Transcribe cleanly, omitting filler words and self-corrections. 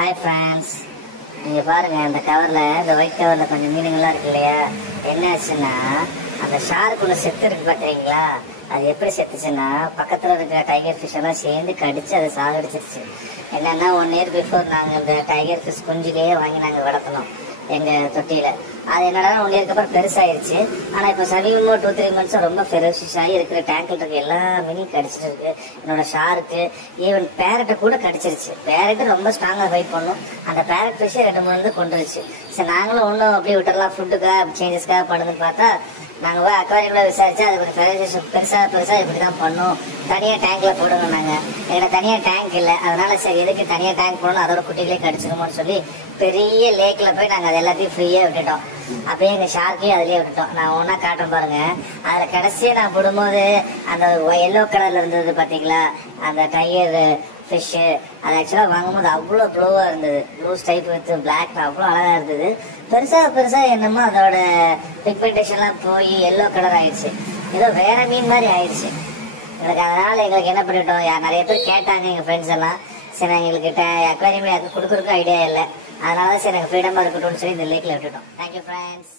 Hi friends, நீங்கள் பாருங்கள் இந்த கவரில், இந்த ஒயிட் கவரில் கொஞ்சம் மீனுங்கள்லாம் இருக்கு இல்லையா. என்ன ஆச்சுன்னா, அந்த ஷார்க்குள்ளே செத்து இருக்கு பார்க்குறீங்களா. அது எப்படி செத்துச்சுன்னா, பக்கத்தில் இருக்கிற டைகர் ஃபிஷ் எல்லாம் சேர்ந்து கடிச்சு அதை சாகடிச்சிருச்சு. என்னென்னா 1 இயர் பிஃபோர் நாங்கள் இந்த டைகர் ஃபிஷ் குஞ்சிலேயே வாங்கி நாங்கள் வளர்த்தணும் எங்கள் தொட்டியில். அது என்னடா 1 இயருக்கு அப்புறம் பெருசாயிருச்சு. ஆனால் இப்போ சமீபமாக 2-3 மந்த்ஸாக ரொம்ப ஃபெரோசியஸ் ஆகி இருக்கிற டேங்கில் இருக்க எல்லா மீனையும் கடிச்சிட்டு இருக்கு. என்னோட ஷார்க்கு, ஈவன் பேரட்டை கூட கடிச்சிருச்சு. பேரட்டு ரொம்ப ஸ்ட்ராங்காக ஃபைட் பண்ணும். அந்த பேரட் ஃபிஷ்ஷை 2-3 கொண்டுருச்சு. சரி, நாங்களும் ஒன்றும் அப்படியே விட்டுறலாம், ஃபுட்டுக்காக சேஞ்சஸ்க்காக பண்ணுதுன்னு பார்த்தா, நாங்கள் போய் அக்வாரியமில் விசாரிச்சா அது கொஞ்சம் ஃபெரோசியஸ் பெருசாக இப்படி தான் பண்ணும். தனியாக டேங்கில் போடுங்க. நாங்கள் எங்களுக்கு தனியாக டேங்க் இல்லை, அதனால சரி எதுக்கு தனியாக டேங்க் போடணும், அதோட குட்டிகளே கடிச்சிருமோன்னு சொல்லி பெரிய லேக்கில் போய் நாங்கள் அது எல்லாத்தையும் ஃப்ரீயாக விட்டுட்டோம். அப்படியே எங்கள் ஷார்க்கையும் அதிலே விட்டுட்டோம். நான் ஒன்றா காட்டுறேன் பாருங்க. அதில் கடைசியாக நான் போடும்போது அந்த எல்லோ கலரில் இருந்தது பார்த்தீங்களா, அந்த டைகர் ஃபிஷ்ஷு, அது ஆக்சுவலாக வாங்கும்போது அவ்வளோ ப்ளூவாக இருந்தது. ப்ளூ ஸ்டைப் வித் பிளாக், அவ்வளோ அழகாக இருந்தது. பெருசாக என்னமோ அதோட பிக்மெண்டேஷன்லாம் போய் எல்லோ கலர் ஆயிடுச்சு. ஏதோ வேற மீன் மாதிரி ஆயிடுச்சு எங்களுக்கு. அதனால் எங்களுக்கு என்ன பண்ணிட்டோம், நிறைய பேர் கேட்டாங்க எங்கள் ஃப்ரெண்ட்ஸ் எல்லாம். சரி, நாங்கள் எங்கள்கிட்ட அக்வாரியமில் யாருக்கும் கொடுக்குறதுக்கும் ஐடியா இல்லை. அதனால தான் சரி நாங்கள் ஃப்ரீடமாக இருக்கட்டும்னு சொல்லி இந்த லேக்கில் விட்டுட்டோம். Thank you friends.